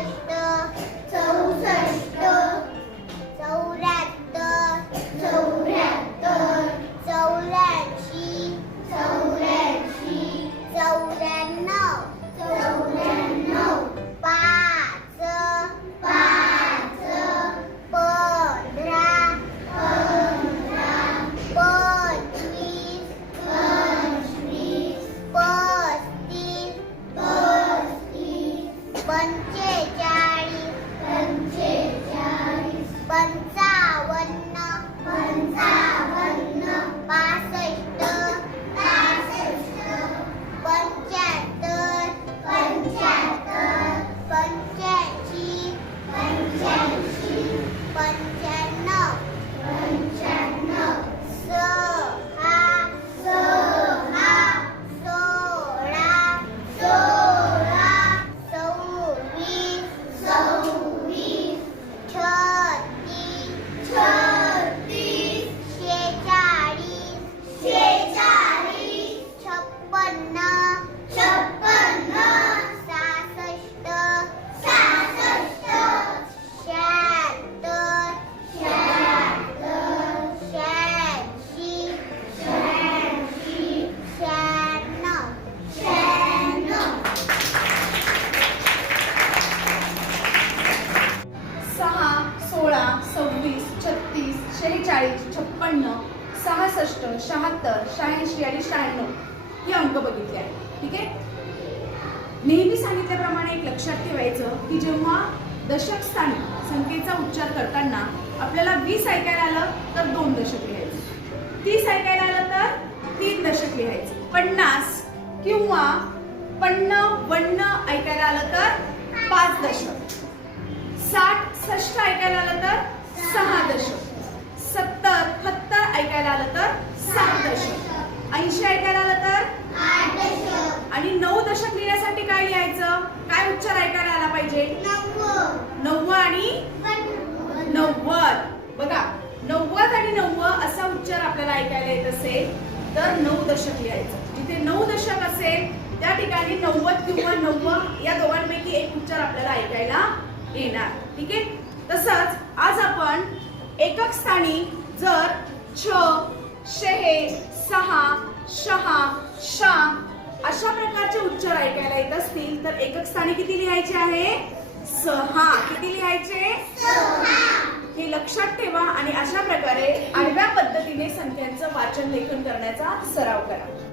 Good. पंचेचाळीस पंचावन्न पंचावन्न. सहासष्ट शहात्तर शहाऐंशी आणि शहाण्णव. हे अंक बघितले आहे ठीक आहे? नेहमी सांगितल्याप्रमाणे एक लक्षात ठेवायचं की जेव्हा दशक स्थानी संख्येचा उच्चार करताना आपल्याला वीस ऐकायला आलं तर दोन दशक लिहायचं. तीस ऐकायला आलं तर तीन दशक लिहायचं. पन्नास किंवा पन्न वन्न ऐकायला आलं तर पाच दशक. साठ सष्ट ऐकायला आलं तर सहा दशक. सत्तर आलं तर सात दशक. ऐंशी ऐकायला आलं तर आणि नऊ दशक लिहिण्यासाठी काय लिहायचं? काय उच्चार ऐकायला आला पाहिजे? नव्वद. आणि नव्वद. बघा नव्वद आणि नव्वद असा उच्चार आपल्याला ऐकायला येत असेल तर नऊ दशक लिहायचं. जिथे नऊ दशक असेल त्या ठिकाणी नव्वद किंवा नव्वद या दोघांपैकी एक उच्चार आपल्याला ऐकायला येणार. ठीक आहे? तसंच आज आपण एकक स्थानी जर छ सहा शहा शा अशा प्रकारचे उच्चार ऐकायला येत असतील तर एकक स्थानी किती लिहायचे आहे? सहा. किती लिहायचे? हे लक्षात ठेवा आणि अशा प्रकारे आडव्या पद्धतीने संख्यांचं वाचन लेखन करण्याचा सराव करा.